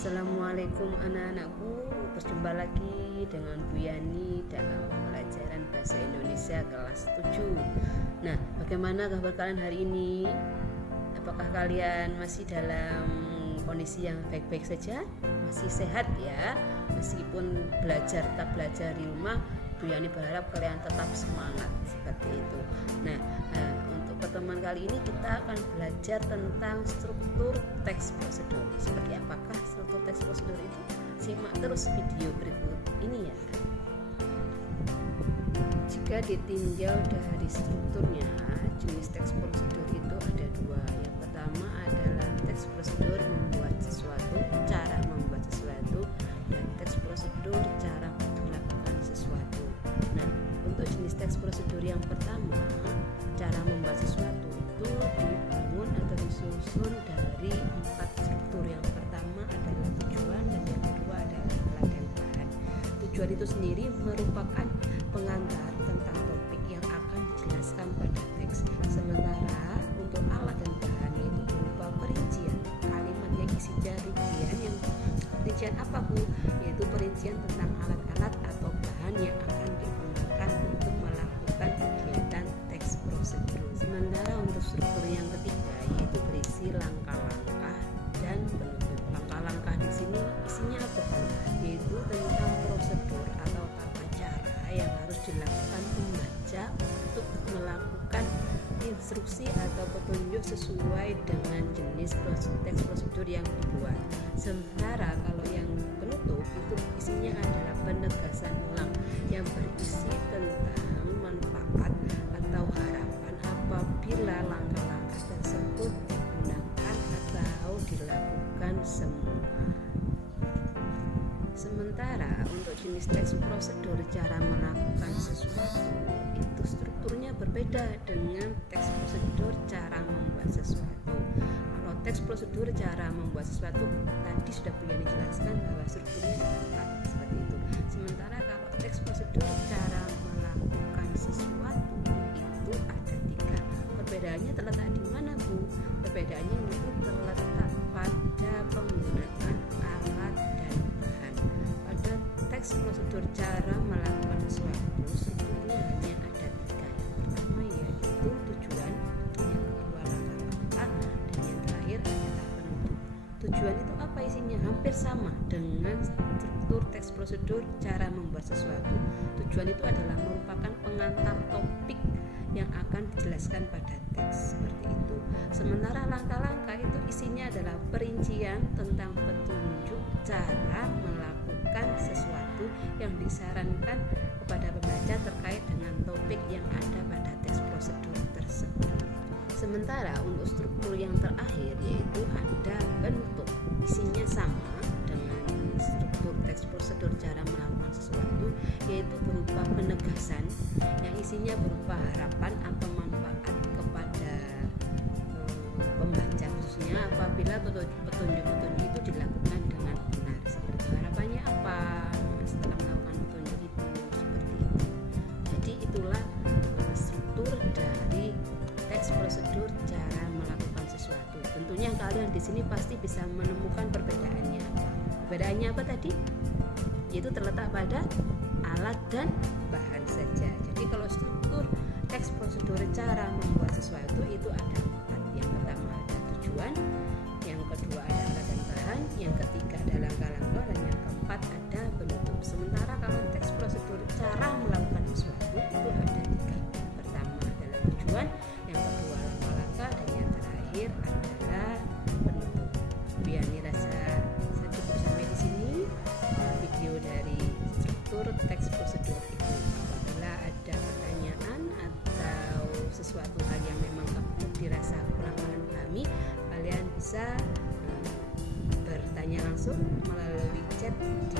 Assalamualaikum anak-anakku, berjumpa lagi dengan Bu Yani dalam pembelajaran Bahasa Indonesia kelas 7. Nah, bagaimana kabar kalian hari ini? Apakah kalian masih dalam kondisi yang baik-baik saja? Masih sehat ya? Meskipun tetap belajar di rumah, Bu Yani berharap kalian tetap semangat seperti itu. Nah, untuk pertemuan kali ini kita akan belajar tentang struktur teks prosedur. Seperti apakah struktur teks prosedur itu? Simak terus video berikut ini ya. Jika ditinjau dari strukturnya, jenis teks prosedur itu ada dua. Yang pertama adalah teks prosedur membuat sesuatu, cara membuat sesuatu, dan teks prosedur cara melakukan sesuatu. Nah, untuk jenis teks prosedur yang pertama, cara membuat sesuatu itu dibangun atau disusun dari 4 struktur. Yang pertama adalah tujuan, dan yang kedua adalah alat dan bahan. Tujuan itu sendiri merupakan pengantar tentang topik yang akan dijelaskan pada teks. Sementara untuk alat dan bahan itu berupa perincian kalimat yang isinya rincian. Yang perincian apa Bu? Yaitu perincian tentang alat-alat atau bahan yang akan digunakan untuk melakukan kegiatan teks prosedur. Sementara untuk struktur yang ketiga yaitu berisi langkah-langkah dan penutup. Langkah-langkah di sini isinya apa? Yaitu tentang prosedur atau tata cara yang harus dilakukan pembaca untuk melakukan instruksi atau petunjuk sesuai dengan jenis teks prosedur yang dibuat. Sementara kalau yang penutup itu isinya adalah penegasan ulang yang berisi tentang manfaat atau harapan apabila langkah-langkah tersebut digunakan atau dilakukan semua. Sementara untuk jenis teks prosedur cara melakukan sesuatu itu strukturnya berbeda dengan teks prosedur cara membuat sesuatu. Kalau teks prosedur cara membuat sesuatu tadi sudah Bu Yani jelaskan bahwa strukturnya ada 4 seperti itu. Sementara kalau teks prosedur cara melakukan sesuatu itu ada 3. Perbedaannya terletak di mana Bu? Perbedaannya itu terletak pada penggunaan alat dan bahan. Pada teks prosedur cara melakukan sesuatu strukturnya hanya ada 3. Yang pertama yaitu tujuan, yang kedua langkah-langkah, dan yang terakhir adalah penutup. Tujuan itu apa isinya? Hampir sama dengan struktur teks prosedur cara membuat sesuatu. Tujuan itu adalah merupakan pengantar topik yang akan dijelaskan pada teks seperti itu. Sementara langkah-langkah itu isinya adalah perincian tentang petunjuk cara melakukan sesuatu yang disarankan kepada pembaca terkait dengan topik yang ada pada teks prosedur tersebut. Sementara untuk struktur yang terakhir yaitu ada penutup, isinya sama dengan struktur teks prosedur cara melakukan sesuatu, yaitu berupa penegasan yang isinya berupa harapan atau manfaat kepada pembaca, khususnya apabila petunjuk-petunjuk itu dilakukan dengan benar. Seperti harapannya apa setelah melakukan petunjuk itu, seperti itu. Jadi itulah struktur dari teks prosedur cara melakukan sesuatu. Tentunya kalian di sini pasti bisa menemukan perbedaannya. Perbedaannya apa tadi? Yaitu terletak pada alat dan bahan saja. Jadi kalau struktur teks prosedur cara membuat sesuatu itu ada 4. Yang pertama ada tujuan, yang kedua ada alat dan bahan, yang ketiga ada langkah-langkah, dan yang keempat ada penutup. Sementara kalau teks prosedur cara melakukan sesuatu itu ada 3. Yang pertama adalah tujuan, yang kedua langkah-langkah, dan yang terakhir adalah penutup. Bu Yani rasa saya cukup sampai di sini video dari struktur teks prosedur itu. Apabila ada pertanyaan atau sesuatu hal yang memang kamu dirasa kurang pahami, kalian bisa bertanya langsung melalui chat di